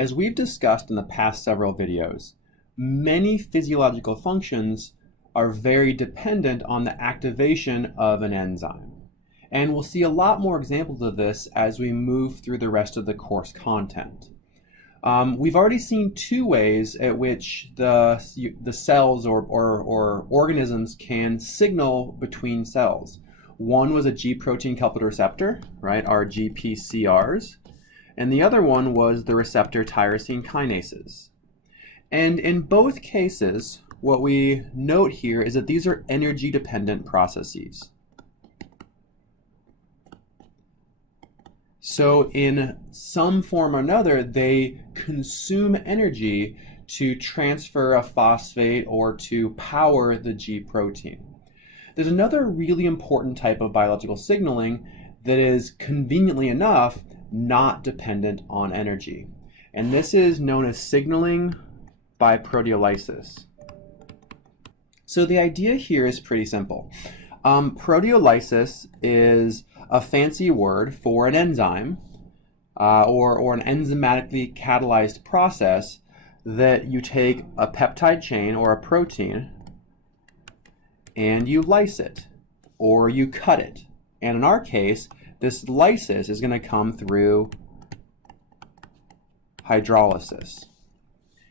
As we've discussed in the past several videos, many physiological functions are very dependent on the activation of an enzyme. And we'll see a lot more examples of this as we move through the rest of the course content. We've already seen two ways at which the cells or organisms can signal between cells. One was a G protein-coupled receptor, right, our GPCRs, and the other one was the receptor tyrosine kinases. And in both cases, what we note here is that these are energy-dependent processes. So in some form or another, they consume energy to transfer a phosphate or to power the G protein. There's another really important type of biological signaling that is, conveniently enough, not dependent on energy. And this is known as signaling by proteolysis. So the idea here is pretty simple. Proteolysis is a fancy word for an enzyme or an enzymatically catalyzed process that you take a peptide chain or a protein and you lyse it or you cut it. And in our case, this lysis is going to come through hydrolysis.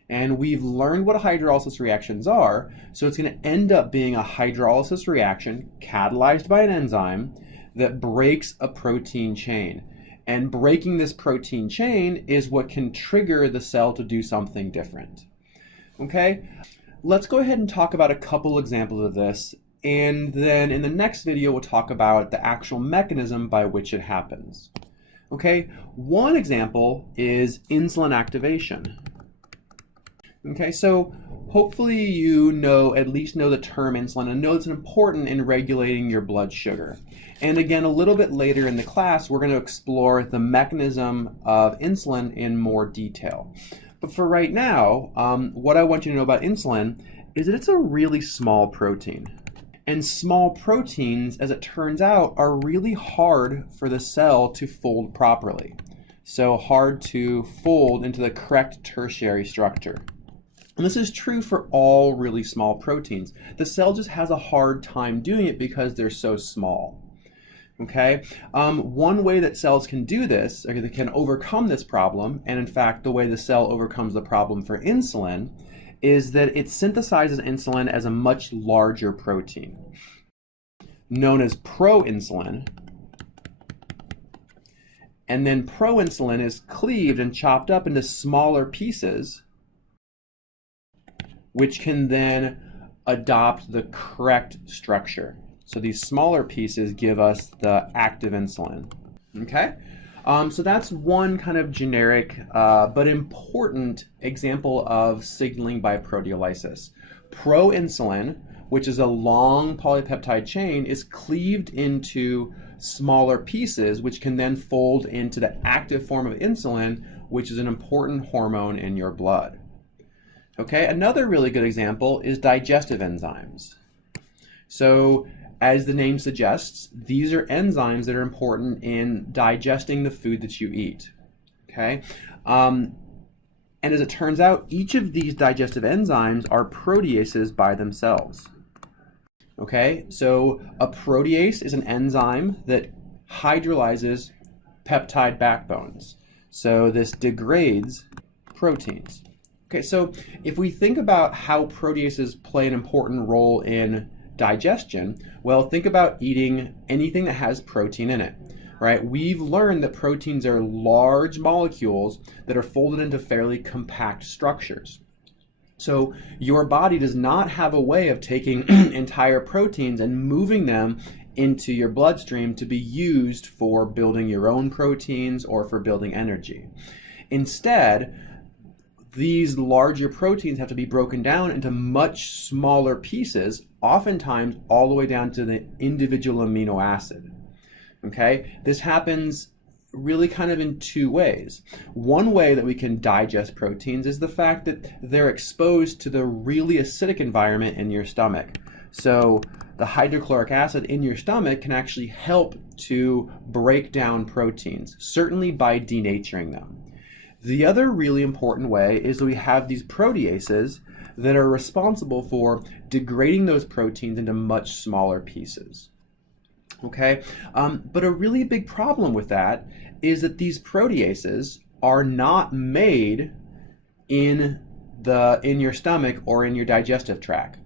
And we've learned what hydrolysis reactions are, so it's going to end up being a hydrolysis reaction catalyzed by an enzyme that breaks a protein chain. And breaking this protein chain is what can trigger the cell to do something different. Okay, let's go ahead and talk about a couple examples of this, and then in the next video we'll talk about the actual mechanism by which it happens. Okay, one example is insulin activation. Okay, so hopefully you at least know the term insulin and know it's important in regulating your blood sugar. And again, a little bit later in the class, we're going to explore the mechanism of insulin in more detail. But for right now, what I want you to know about insulin is that it's a really small protein. And small proteins, as it turns out, are really hard for the cell to fold properly. So hard to fold into the correct tertiary structure. And this is true for all really small proteins. The cell just has a hard time doing it because they're so small. Okay, one way that cells can do this, or they can overcome this problem, and in fact the way the cell overcomes the problem for insulin, is that it synthesizes insulin as a much larger protein, known as proinsulin. And then proinsulin is cleaved and chopped up into smaller pieces, which can then adopt the correct structure. So these smaller pieces give us the active insulin. Okay? So that's one kind of generic but important example of signaling by proteolysis. Proinsulin, which is a long polypeptide chain, is cleaved into smaller pieces, which can then fold into the active form of insulin, which is an important hormone in your blood. Okay, another really good example is digestive enzymes. So, as the name suggests, these are enzymes that are important in digesting the food that you eat. Okay, and as it turns out, each of these digestive enzymes are proteases by themselves. Okay, so a protease is an enzyme that hydrolyzes peptide backbones. So this degrades proteins. Okay, so if we think about how proteases play an important role in digestion, well, think about eating anything that has protein in it, right? We've learned that proteins are large molecules that are folded into fairly compact structures. So your body does not have a way of taking entire proteins and moving them into your bloodstream to be used for building your own proteins or for building energy. Instead, these larger proteins have to be broken down into much smaller pieces, oftentimes all the way down to the individual amino acid. Okay, this happens really kind of in two ways. One way that we can digest proteins is the fact that they're exposed to the really acidic environment in your stomach. So the hydrochloric acid in your stomach can actually help to break down proteins, certainly by denaturing them. The other really important way is that we have these proteases that are responsible for degrading those proteins into much smaller pieces. Okay, but a really big problem with that is that these proteases are not made in your stomach or in your digestive tract.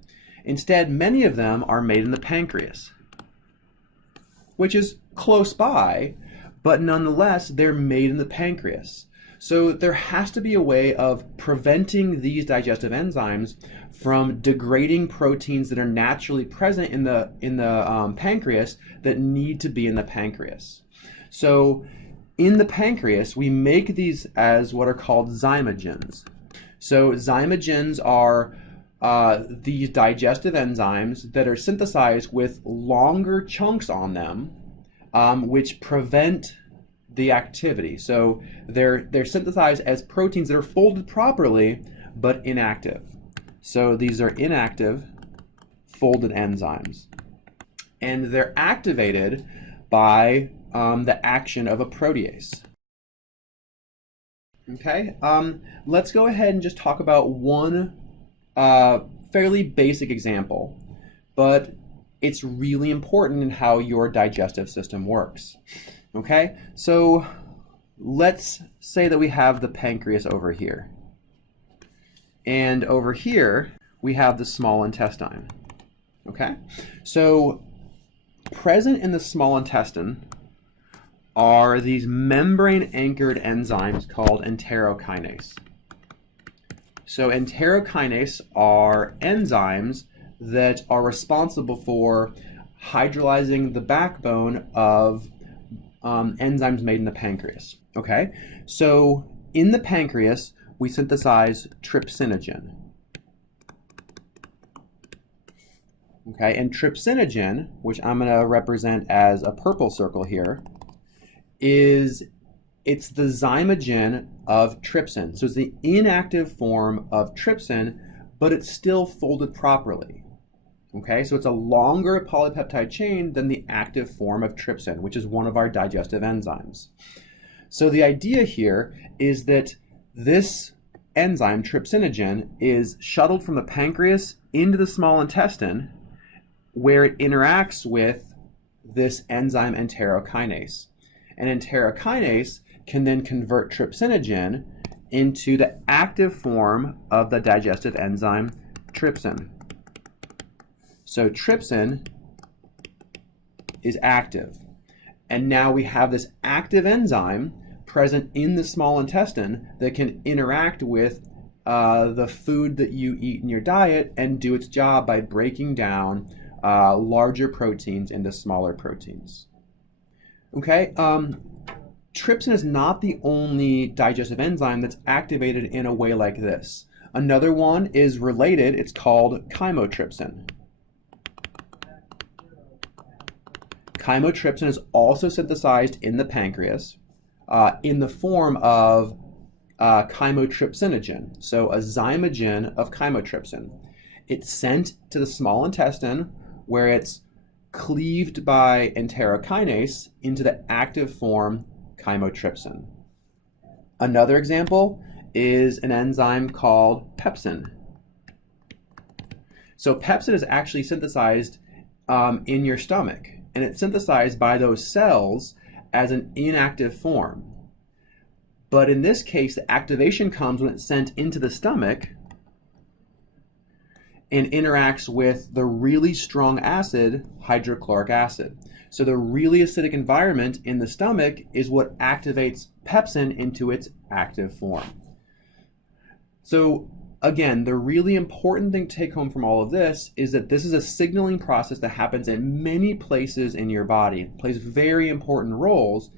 Instead, many of them are made in the pancreas, which is close by, but nonetheless, they're made in the pancreas. So there has to be a way of preventing these digestive enzymes from degrading proteins that are naturally present in the pancreas that need to be in the pancreas. So in the pancreas, we make these as what are called zymogens. So zymogens are these digestive enzymes that are synthesized with longer chunks on them, which prevent the activity. So they're synthesized as proteins that are folded properly but inactive. So these are inactive folded enzymes, and they're activated by the action of a protease. Okay, let's go ahead and just talk about one fairly basic example, but it's really important in how your digestive system works. Okay, so let's say that we have the pancreas over here. And over here, we have the small intestine. Okay, so present in the small intestine are these membrane-anchored enzymes called enterokinase. So enterokinase are enzymes that are responsible for hydrolyzing the backbone of enzymes made in the pancreas. Okay, so in the pancreas, we synthesize trypsinogen. Okay, and trypsinogen, which I'm going to represent as a purple circle here, it's the zymogen of trypsin. So it's the inactive form of trypsin, but it's still folded properly. Okay, so it's a longer polypeptide chain than the active form of trypsin, which is one of our digestive enzymes. So the idea here is that this enzyme, trypsinogen, is shuttled from the pancreas into the small intestine, where it interacts with this enzyme enterokinase. And enterokinase can then convert trypsinogen into the active form of the digestive enzyme trypsin. So trypsin is active. And now we have this active enzyme present in the small intestine that can interact with the food that you eat in your diet and do its job by breaking down larger proteins into smaller proteins. Okay, trypsin is not the only digestive enzyme that's activated in a way like this. Another one is related. It's called chymotrypsin. Chymotrypsin is also synthesized in the pancreas in the form of chymotrypsinogen, so a zymogen of chymotrypsin. It's sent to the small intestine where it's cleaved by enterokinase into the active form chymotrypsin. Another example is an enzyme called pepsin. So pepsin is actually synthesized in your stomach, and it's synthesized by those cells as an inactive form. But in this case, the activation comes when it's sent into the stomach and interacts with the really strong acid, hydrochloric acid. So the really acidic environment in the stomach is what activates pepsin into its active form. So again, the really important thing to take home from all of this is that this is a signaling process that happens in many places in your body. It plays very important roles,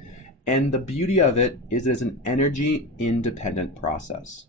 and the beauty of it is that it's an energy independent process.